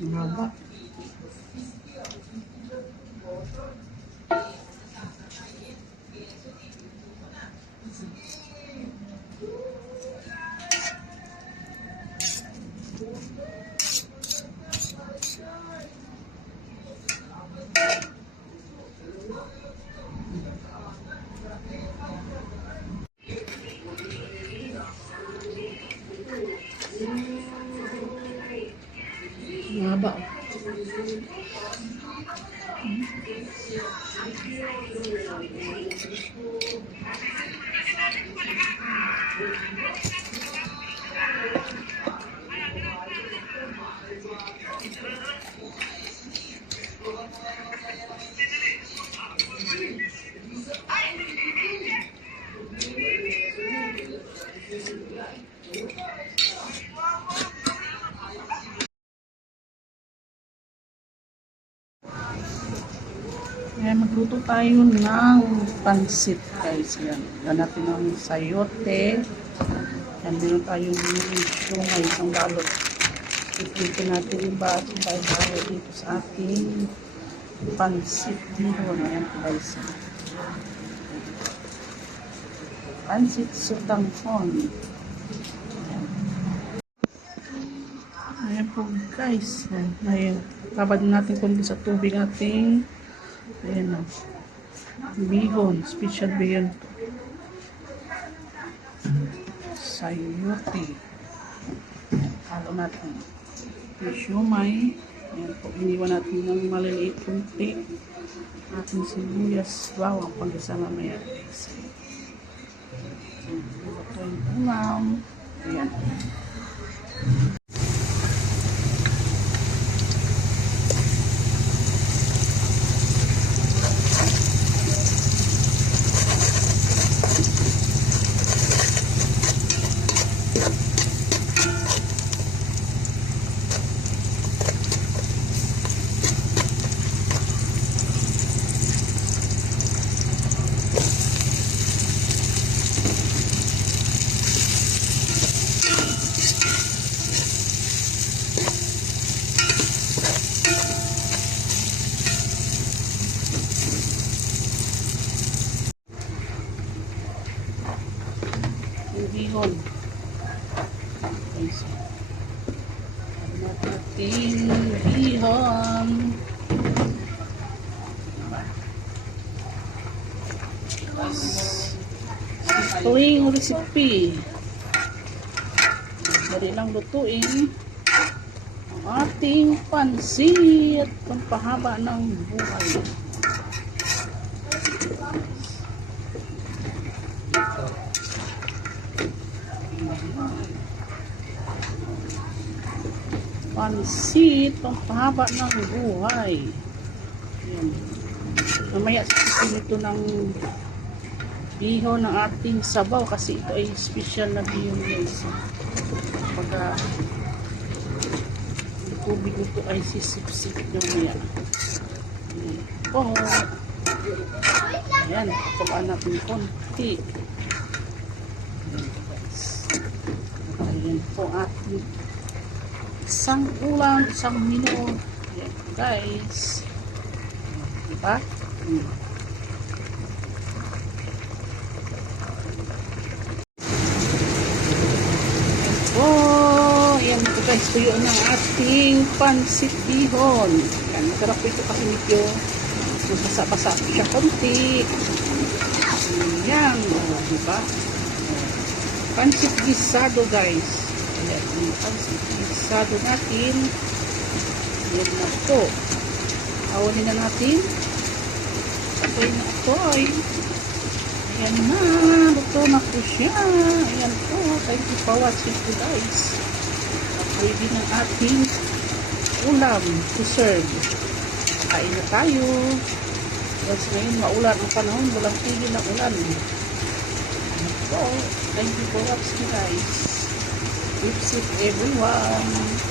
Ang haba. Kaya magluto tayo ng pansit guys. Yan. Natin ang sayote. Yan meron tayong may isang balot. Ipito natin yung baso tayo bayo dito sa ating pansit dito. Yan guys. Pansit sutanghon. Ayan po guys. Ayan. Tabad natin kundi sa tubig ating ayan na. Bihon. Special bihon to. Sayote. Halo natin. Yung siomay. Ayan po. Iniwan natin ng maliliit kunti. Ating sibuyas. Bawang pagkasama maya guys. Ito yung ulam. Ayan. Okay, so. Ano natin bihon. Simpleng recipe. Dali lang lutuin ang ating pansit pampahaba ng buhay. Pansit, pampahaba ng buhay. Yan. Mamaya sisipin ito ng biho ng ating sabaw kasi ito ay special na biho guys. Pagka yung tubig ito ay sisip-sip mamaya. Po. Ayan, kapabaan natin konti. Ayan po ating isang ulam, isang mino. Guys. Diba? Oh, ayan po guys, tuyo ng ating pansit bihon. Ayan, masarap ito kasi medyo basa-basa siya konti. Ayan, oh, diba? Pansit gisado guys. Ayan, yung pansit gisado natin. Ayan na po. Awalin na natin. Apoy na apoy. Ayan na. Luto na po siya. Ayan po. Thank you for watching po guys. Ready ng ating ulam to serve. Kain na tayo. Kasi ngayon maulan ang panahon. Walang tigil na ulan. Ayan po. Thank you for watching guys. Sip, with everyone.